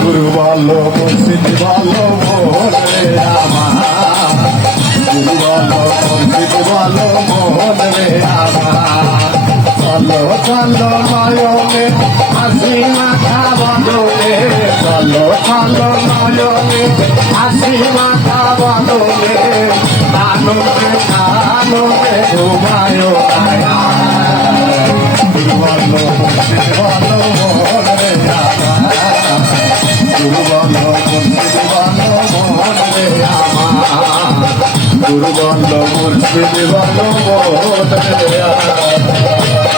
দুর্বল মুর্শিদ বলো মোহনে আমার, দুর্বল মুর্শিদ বলো মোহনে আমার। চলো চলো নয়নে হাসি মাথা বদলে, চলো চলো নয়নে হাসি মাথা বদলে, আনন্দে আনন্দে ঘুমায় কায়া। দুর্বল মুর্শিদ বলো মোহনে আমার, দুর্বল মুর্শিদ বলো মোহনে আমার, দুর্বল মুর্শিদ বলো মোহনে আমার।